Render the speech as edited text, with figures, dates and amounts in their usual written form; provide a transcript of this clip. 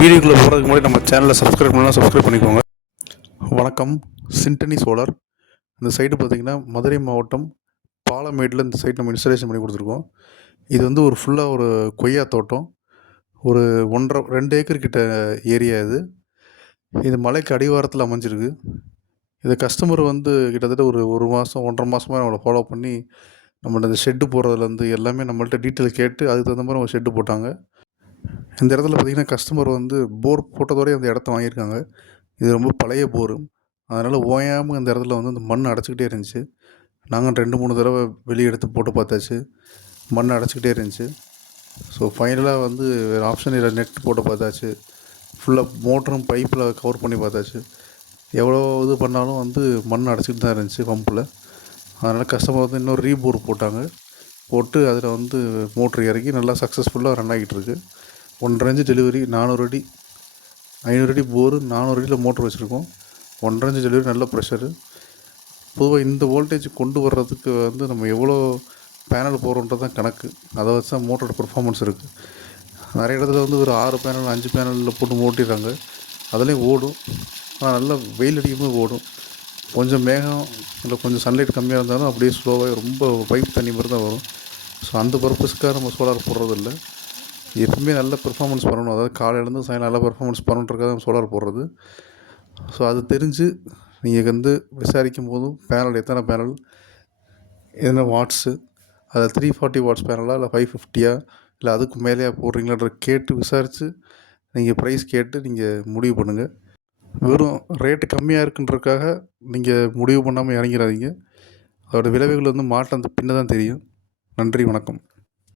வீடியோக்குள்ளே போகிறதுக்கு முன்னாடி நம்ம சேனலை சப்ஸ்கிரைப் பண்ணலாம், சப்ஸ்கிரைப் பண்ணிக்கோங்க. வணக்கம். சிண்டனி சோலார். இந்த சைட்டு பார்த்திங்கன்னா மதுரை மாவட்டம் பாலமேட்டில் இந்த சைட் நம்ம இன்ஸ்டாலேஷன் பண்ணி கொடுத்துருக்கோம். இது வந்து ஒரு ஃபுல்லாக ஒரு கொய்யா தோட்டம். ஒரு 2 ஏக்கர் கிட்ட ஏரியா இது. இது மலைக்கு அடிவாரத்தில் அமைஞ்சிருக்கு. இது கஸ்டமர் வந்து கிட்டத்தட்ட ஒரு மாதம் 1.5 மாதமாக நம்மளை ஃபாலோ பண்ணி நம்மள்ட்ட இந்த ஷெட்டு போடுறதுலேருந்து எல்லாமே நம்மள்ட்ட டீட்டெயில் கேட்டு அதுக்கு தகுந்த மாதிரி அவங்க ஷெட்டு போட்டாங்க. இந்த இடத்துல பார்த்திங்கன்னா கஸ்டமர் வந்து போர் போட்டதோடய அந்த இடத்த வாங்கியிருக்காங்க. இது ரொம்ப பழைய போரு. அதனால் ஓயாமல் இந்த இடத்துல வந்து அந்த மண் அடைச்சிக்கிட்டே இருந்துச்சு. நாங்கள் 2, 3 தடவை வெளியே எடுத்து போட்டு பார்த்தாச்சு. மண் அடைச்சிக்கிட்டே இருந்துச்சு. ஸோ ஃபைனலாக வந்து வேறு ஆப்ஷன் இல்லை, நெட் போட்டு பார்த்தாச்சு. ஃபுல்லாக மோட்டரும் பைப்பில் கவர் பண்ணி பார்த்தாச்சு. எவ்வளோ இது பண்ணாலும் வந்து மண் அடைச்சிக்கிட்டு தான் இருந்துச்சு பம்பில். அதனால் கஸ்டமர் வந்து இன்னொரு ரீபோர் போட்டாங்க. போட்டு அதில் வந்து மோட்ரு இறக்கி நல்லா சக்ஸஸ்ஃபுல்லாக ரன் ஆகிட்டுருக்கு. 1.5 இன்ச் டெலிவரி, 400 அடி, 500 அடி போரு, 400 அடியில் மோட்ரு வச்சுருக்கோம். 1.5 இன்ச் டெலிவரி, நல்ல ப்ரெஷரு. பொதுவாக இந்த வோல்டேஜ் கொண்டு வர்றதுக்கு வந்து நம்ம எவ்வளோ பேனல் போடுறோன்றது தான் கணக்கு. அதை வச்சு தான் மோட்டரோட பெர்ஃபார்மன்ஸ் இருக்குது. நிறைய இடத்துல வந்து ஒரு 6 பேனல் 5 பேனலில் போட்டு ஓட்டிடுறாங்க. அதுலேயும் ஓடும். ஆனால் நல்லா வெயில் அடிக்கும்போது ஓடும். கொஞ்சம் மேகம் இல்லை கொஞ்சம் சன்லைட் கம்மியாக இருந்தாலும் அப்படியே ஸ்லோவாக ரொம்ப பைப் தண்ணி மாதிரி தான் வரும். ஸோ அந்த பர்பஸ்க்காக நம்ம சோலார் போடுறதில்ல. எப்பவுமே நல்ல பெர்ஃபார்மன்ஸ் பண்ணணும். அதாவது காலையிலேருந்து சாயங்காலம் நல்லா பெர்ஃபார்மன்ஸ் பண்ணணுன்றக்காக தான் சோலார் போடுறது. ஸோ அது தெரிஞ்சு நீங்கள் வந்து விசாரிக்கும் போதும் பேனல் எத்தனை பேனல், எத்தனை வாட்ஸு, அதில் 340 வாட்ஸ் பேனலா இல்லை 550 இல்லை அதுக்கு மேலேயா போடுறீங்களான்ற கேட்டு விசாரித்து நீங்கள் ப்ரைஸ் கேட்டு நீங்கள் முடிவு பண்ணுங்கள். வெறும் ரேட்டு கம்மியாக இருக்குன்றக்காக நீங்கள் முடிவு பண்ணாமல் இறங்கிறாதீங்க. அதோடய விளைவுகள் வந்து மாட்டம் அந்த பின்ன தான் தெரியும். நன்றி, வணக்கம்.